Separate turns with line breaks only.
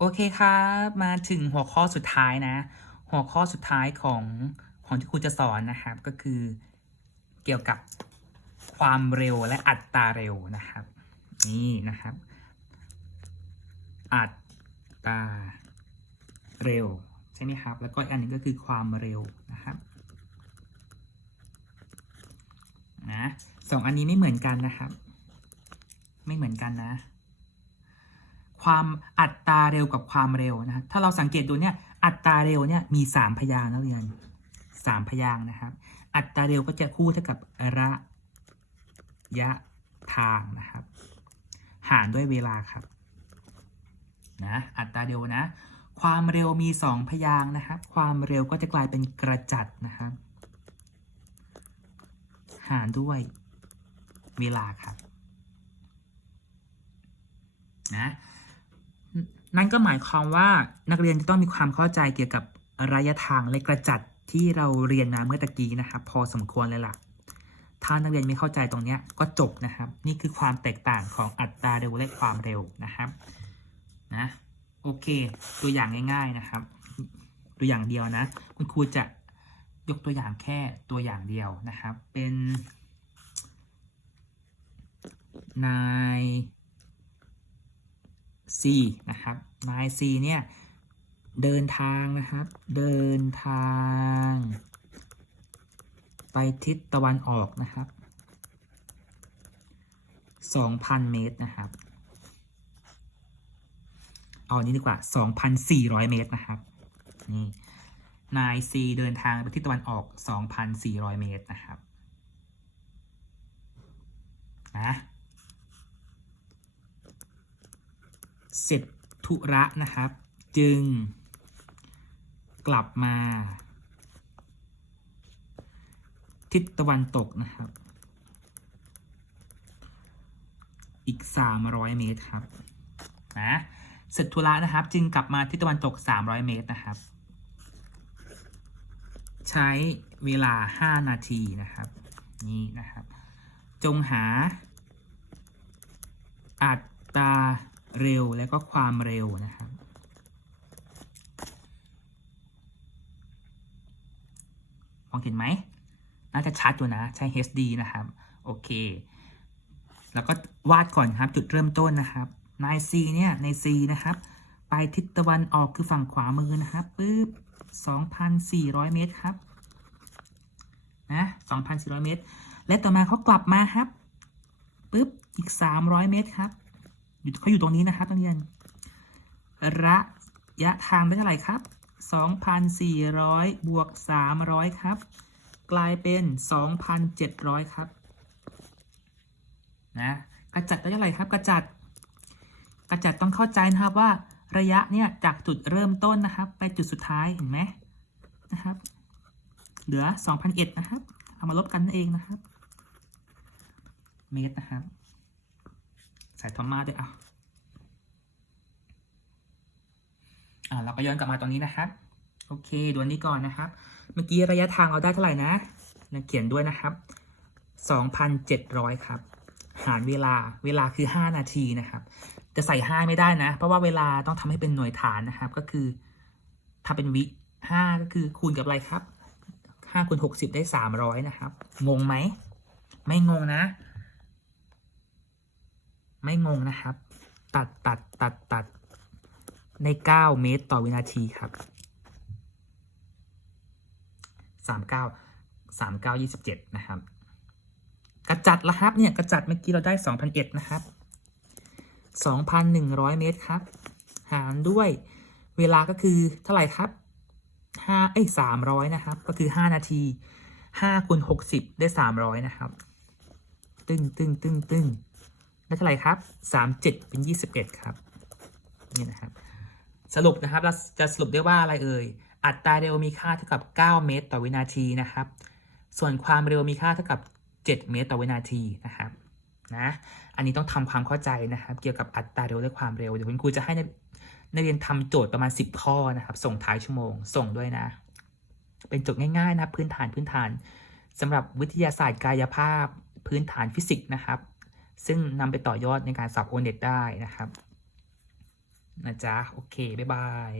โอเคครับมาถึงหัวข้อสุดท้ายนะ หัวข้อสุดท้ายของของที่ครูจะสอนนะครับก็คือเกี่ยวกับความเร็วและอัตราเร็วนะครับ นี่นะครับ อัตราเร็วใช่ไหมครับ แล้วก็อันนึงก็คือความเร็วนะครับนะสองอันนี้ไม่เหมือนกันนะครับ ไม่เหมือนกันนะ ความอัตราเร็วกับความเร็วนะถ้าเราสังเกตดูเนี่ยอัตราเร็วเนี่ยมีสามพยางค์นักเรียนสามพยางค์นะครับ อัตราเร็วก็จะคู่เท่ากับระยะทางนะครับ หารด้วยเวลาครับนะอัตราเร็วนะ ความเร็วมีสองพยางค์นะครับ ความเร็วก็จะกลายเป็นกระจัดนะครับ หารด้วยเวลาครับนะ นั่นก็หมายความว่านักเรียนจะต้องมีความเข้าใจเกี่ยวกับระยะทางและกระจัดที่เราเรียนมาเมื่อตะกี้นะครับ พอสมควรเลยล่ะ ถ้านักเรียนไม่เข้าใจตรงนี้ก็จบนะครับ นี่คือความแตกต่างของอัตราเร็วและความเร็วนะครับนะโอเค ตัวอย่างง่าย ๆนะครับ ตัวอย่างเดียวนะ คุณครูจะยกตัวอย่างแค่ตัวอย่างเดียวนะครับ เป็นนาย C นะครับนาย C เนี่ยเดินทางนะครับ เดินทาง ไปทิศตะวันออกนะครับ 2,000 เมตรนะครับ เอานี้ดีกว่า 2,400 เมตรนะครับนี่นาย C เดินทางไปทิศตะวันออก 2,400 เมตรนะครับนะ เสร็จธุระนะครับ จึงกลับมา ทิศตะวันตกนะครับ อีก 300 เมตรครับนะเสร็จธุระนะครับ จึงกลับมาทิศตะวันตก 300 เมตรนะครับ ใช้เวลา 5 นาทีนะครับ นี่นะครับ จงหาอัตรา เร็วและก็ความเร็วนะครับมองเห็นไหม น่าจะชัดอยู่นะ ใช้ HD นะครับ โอเค แล้วก็วาดก่อนครับจุดเริ่มต้นนะครับนาย C เนี่ยใน C นะครับ ไปทิศตะวันออกคือฝั่งขวามือนะครับปึ๊บ2,400 เมตรครับ นะ2,400 เมตร และต่อมาเขากลับมาครับปึ๊บอีก 300 เมตรครับ เขาอยู่ตรงนี้นะครับนักเรียน ระยะทางเป็นเท่าไหร่ครับ 2,400 บวก 300 ครับ กลายเป็น 2,700 ครับ นะ กระจัดได้เท่าไหร่ครับ กระจัด กระจัดต้องเข้าใจนะครับว่าระยะเนี่ยจากจุดเริ่มต้นนะครับ ไปจุดสุดท้ายเห็นไหมนะครับ เหลือ 2,001นะครับ เอามาลบกันนั่นเองนะครับ เมตรนะครับ ใส่ทอมมาด้วยอะอ่าเราก็ย้อนกลับมาตรงนี้นะครับ โอเคดูนนี้ก่อนนะครับ เมื่อกี้ระยะทางเราได้เท่าไหร่นะเราเขียนด้วยนะครับ 2,700 ครับ หารเวลาเวลาคือ 5 นาทีนะครับ จะใส่ 5 ไม่ได้นะ เพราะว่าเวลาต้องทำให้เป็นหน่วยฐานนะครับ ก็คือถ้าเป็นวิ5ก็คือคูณกับอะไรครับ5คูณ60 ได้ 300 นะครับ งงไหม ไม่งงนะ ไม่งงนะครับ ตัดตัดตัดตัดใน 9 เมตรต่อวินาทีครับ 39 39 27 นะครับ กระจัดละครับเนี่ยกระจัดเมื่อกี้เราได้ 2,001นะครับ 2,100 เมตรครับ หารด้วยเวลาก็คือเท่าไหร่ครับ5เอ้ย300 นะครับ ก็คือ 5 นาที5คูณ60 ได้ 300 นะครับ ตึ้งตึ้งตึ้งตึ้ง ได้เท่าไหร่ครับ37เป็น21ครับนี่นะครับ สรุปนะครับเราจะสรุปได้ว่าอะไรเอ่ย อัตราเร็วมีค่าเท่ากับ 9 เมตรต่อวินาทีนะครับ ส่วนความเร็วมีค่าเท่ากับ 7 เมตรต่อวินาทีนะครับนะอันนี้ต้องทำความเข้าใจนะครับ เกี่ยวกับอัตราเร็วและความเร็วเดี๋ยวคุณครูจะให้นักนักเรียนทำโจทย์ประมาณ 10 ข้อนะครับ ส่งท้ายชั่วโมง ส่งด้วยนะ เป็นโจทย์ง่ายๆนะพื้นฐานพื้นฐานสำหรับวิทยาศาสตร์กายภาพ พื้นฐานฟิสิกส์นะครับ ซึ่งนำไปต่อยอดในการสอบโอเน็ตได้นะครับ นะจ๊ะ โอเค บ๊ายบาย